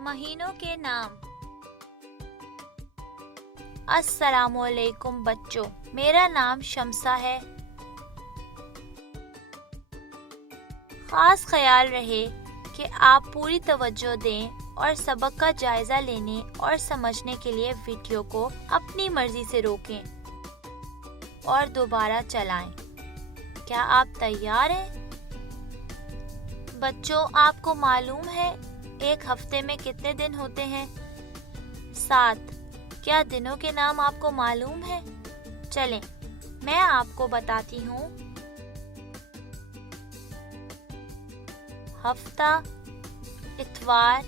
महीनों के नाम। अस्सलामुअलैकुम बच्चों, मेरा नाम शम्सा है। खास ख्याल रहे कि आप पूरी तवज्जो दें और सबक का जायजा लेने और समझने के लिए वीडियो को अपनी मर्जी से रोकें और दोबारा चलाएं। क्या आप तैयार हैं? बच्चों, आपको मालूम है एक हफ्ते में कितने दिन होते हैं? 7। क्या दिनों के नाम आपको मालूम है? चलें, मैं आपको बताती हूँ। हफ्ता, इतवार,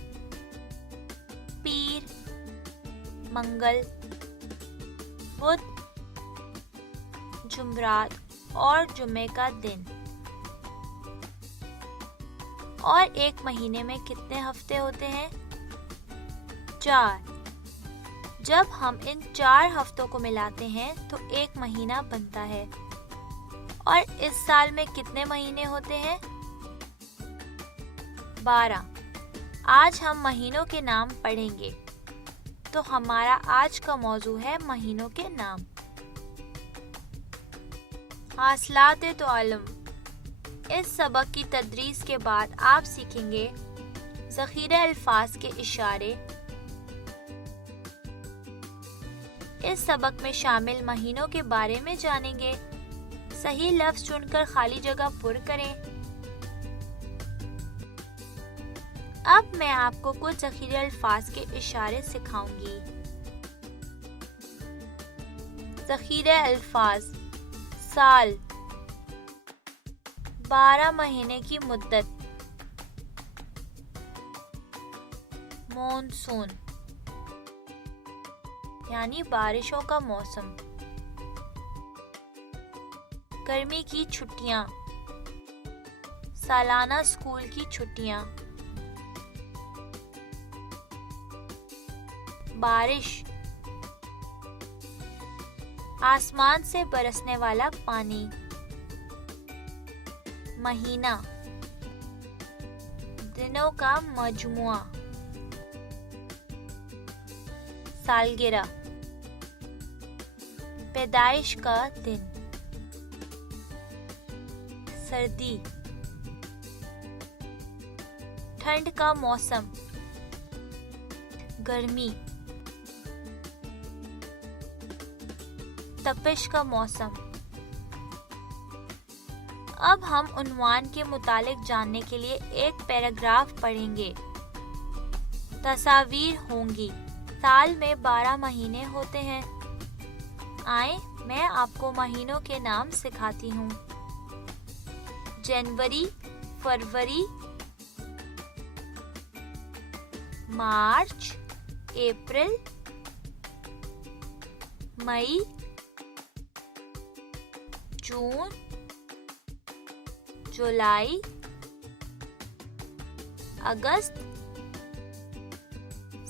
पीर, मंगल, बुध, जुमरात और जुमे का दिन। और एक महीने में कितने हफ्ते होते हैं? 4। जब हम इन 4 हफ्तों को मिलाते हैं तो एक महीना बनता है। और इस साल में कितने महीने होते हैं? 12। आज हम महीनों के नाम पढ़ेंगे। तो हमारा आज का मौजू है महीनों के नाम। हासिलात तो आलम। इस सबक की तदरीस के बाद आप सीखेंगे ज़ख़ीरा अल्फाज के इशारे। इस सबक में शामिल महीनों के बारे में जानेंगे। सही लफ्ज़ चुनकर खाली जगह पुर करें। अब मैं आपको कुछ ज़ख़ीरा अल्फाज के इशारे सिखाऊंगी। ज़ख़ीरा अल्फाज। साल, 12 महीने की मुद्दत। मॉनसून यानी बारिशों का मौसम। गर्मी की छुट्टियां, सालाना स्कूल की छुट्टियां। बारिश, आसमान से बरसने वाला पानी। महीना, दिनों का मजमुआ। सालगिरह, पैदाइश का दिन। सर्दी, ठंड का मौसम। गर्मी, तपिश का मौसम। अब हम उन्वान के मुतालिक जानने के लिए एक पैराग्राफ पढ़ेंगे। तस्वीर होंगी। साल में 12 महीने होते हैं। आए, मैं आपको महीनों के नाम सिखाती हूँ। जनवरी, फरवरी, मार्च, अप्रैल, मई, जून, जुलाई, अगस्त,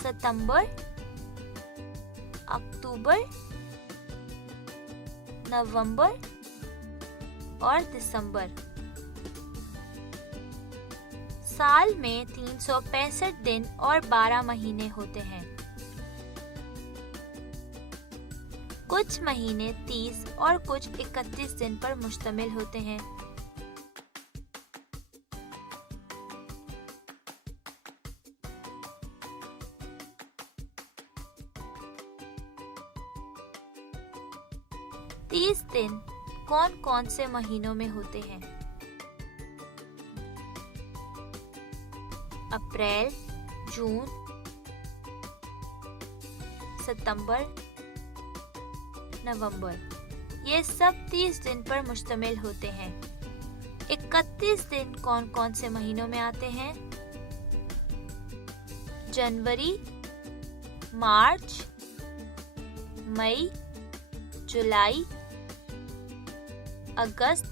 सितंबर, अक्टूबर, नवंबर और दिसंबर। साल में 365 दिन और 12 महीने होते हैं। कुछ महीने 30 और कुछ 31 दिन पर मुश्तमिल होते हैं। तीस दिन कौन कौन से महीनों में होते हैं? अप्रैल, जून, सितंबर, नवंबर। ये सब 30 दिन पर मुश्तमिल होते हैं। 31 दिन कौन कौन से महीनों में आते हैं? जनवरी, मार्च, मई, जुलाई, अगस्त,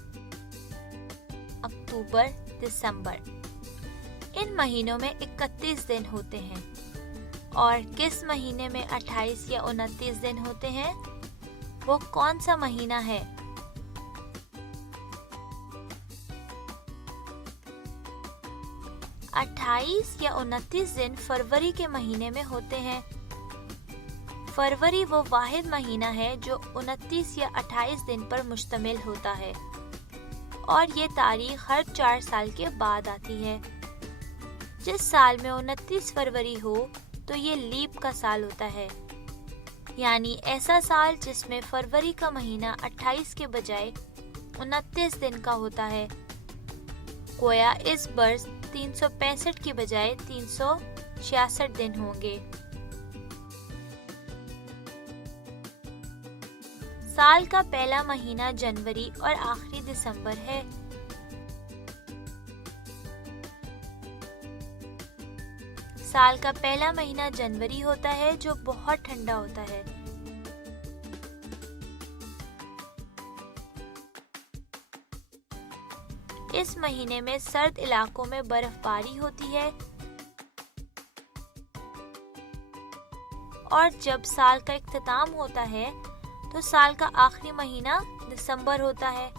अक्टूबर, दिसंबर। इन महीनों में 31 दिन होते हैं। और किस महीने में 28 या 29 दिन होते हैं? वो कौन सा महीना है? 28 या 29 दिन फरवरी के महीने में होते हैं। फरवरी वो वाहिद महीना है जो 29 या 28 दिन पर मुश्तमिल होता है और ये तारीख हर 4 साल के बाद आती है। जिस साल में 29 फरवरी हो तो ये लीप का साल होता है, यानी ऐसा साल जिसमें फरवरी का महीना 28 के बजाय 29 दिन का होता है। गोया इस बरस 365 की बजाय 366 दिन होंगे। साल का पहला महीना जनवरी और आखिरी दिसंबर है। साल का पहला महीना जनवरी होता है जो बहुत ठंडा होता है। इस महीने में सर्द इलाकों में बर्फबारी होती है और जब साल का इख्तिताम होता है तो साल का आखिरी महीना दिसंबर होता है।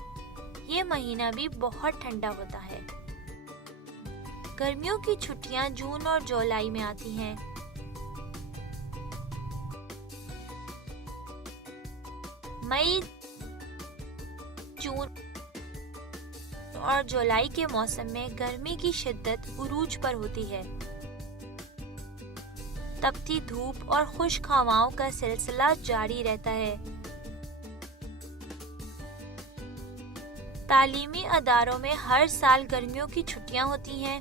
ये महीना भी बहुत ठंडा होता है। गर्मियों की छुट्टियां जून और जुलाई में आती हैं। मई, जून और जुलाई के मौसम में गर्मी की शिद्दत उरूज पर होती है। तपती धूप और खुश्क हवाओं का सिलसिला जारी रहता है। तालीमी अदारों में हर साल गर्मियों की छुट्टियां होती हैं।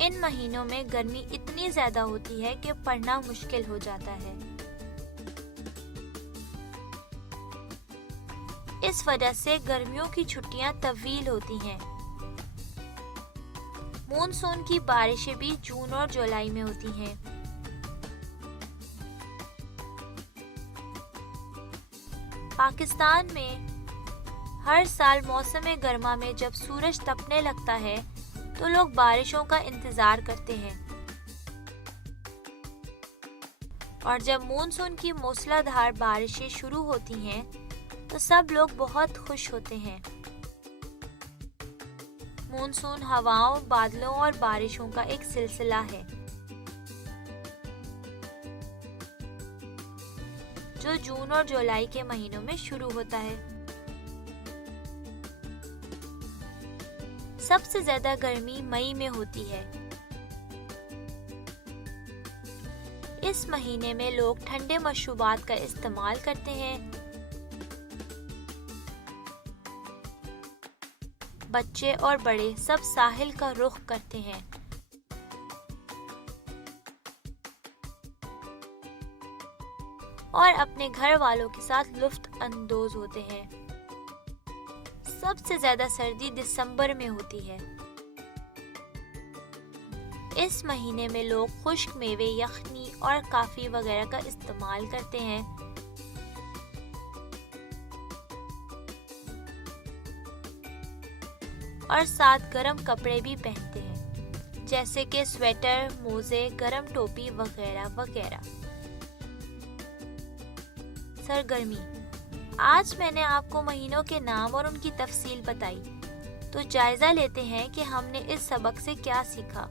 इन महीनों में गर्मी इतनी ज्यादा होती है कि पढ़ना मुश्किल हो जाता है। इस वजह से गर्मियों की छुट्टियां तवील होती हैं। मानसून की बारिशें भी जून और जुलाई में होती हैं। पाकिस्तान में हर साल मौसम गर्मा में जब सूरज तपने लगता है तो लोग बारिशों का इंतजार करते हैं और जब मानसून की मूसलाधार बारिशें शुरू होती हैं तो सब लोग बहुत खुश होते हैं। मानसून हवाओं, बादलों और बारिशों का एक सिलसिला है जो जून और जुलाई के महीनों में शुरू होता है। सबसे ज्यादा गर्मी मई में होती है। इस महीने में लोग ठंडे मशरूबात का इस्तेमाल करते हैं। बच्चे और बड़े सब साहिल का रुख करते हैं। और अपने घर वालों के साथ लुत्फ अंदोज होते हैं। सबसे ज्यादा सर्दी दिसंबर में होती है। इस महीने में लोग खुश्क मेवे, यखनी और काफी वगैरह का इस्तेमाल करते हैं। और साथ गर्म कपड़े भी पहनते हैं, जैसे कि स्वेटर, मोजे, गर्म टोपी वगैरह वगैरह। सरगर्मी। आज मैंने आपको महीनों के नाम और उनकी तफसील बताई, तो जायजा लेते हैं कि हमने इस सबक से क्या सीखा।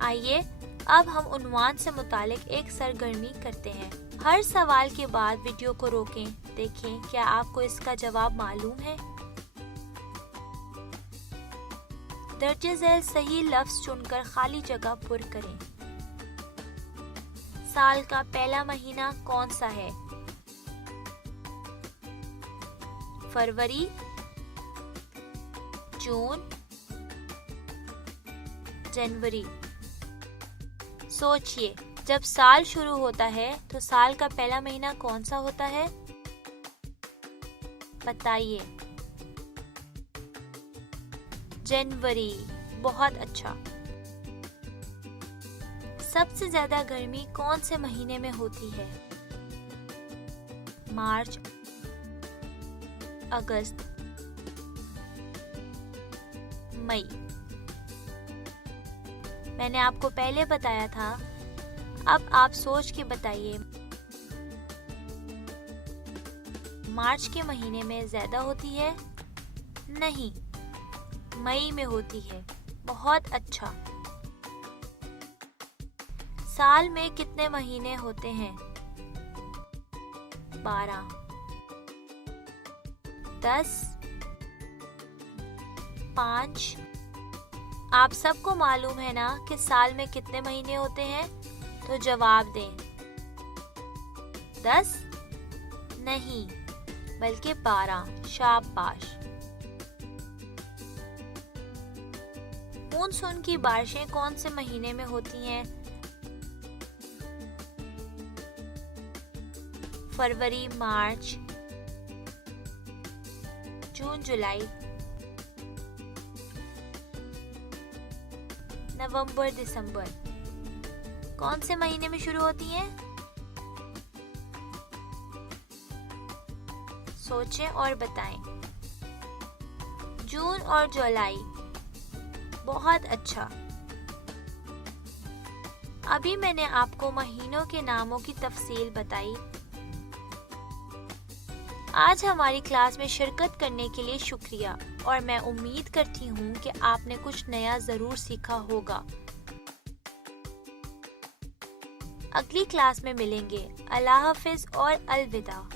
आइए अब हम उन्वान से मुतालिक एक सरगर्मी करते हैं। हर सवाल के बाद वीडियो को रोकें, देखें क्या आपको इसका जवाब मालूम है। दर्जे झैल सही लफ्ज चुनकर खाली जगह पुर करें। साल का पहला महीना कौन सा है? फरवरी, जून, जनवरी। सोचिए, जब साल शुरू होता है तो साल का पहला महीना कौन सा होता है? बताइए। जनवरी। बहुत अच्छा। सबसे ज्यादा गर्मी कौन से महीने में होती है? मार्च, अगस्त, मई। मैंने आपको पहले बताया था, अब आप सोच के बताइए। मार्च के महीने में ज्यादा होती है? नहीं, मई में होती है। बहुत अच्छा। साल में कितने महीने होते हैं? 12, 10, 5। आप सबको मालूम है ना कि साल में कितने महीने होते हैं? तो जवाब दें। 10 नहीं, बल्कि 12। शाबाश। मानसून की बारिशें कौन से महीने में होती हैं? फरवरी, मार्च, जून, जुलाई, नवंबर, दिसंबर। कौन से महीने में शुरू होती हैं? सोचें और बताएं। जून और जुलाई। बहुत अच्छा। अभी मैंने आपको महीनों के नामों की तफसील बताई। आज हमारी क्लास में शिरकत करने के लिए शुक्रिया और मैं उम्मीद करती हूँ कि आपने कुछ नया जरूर सीखा होगा। अगली क्लास में मिलेंगे। अल्लाह हाफिज और अलविदा।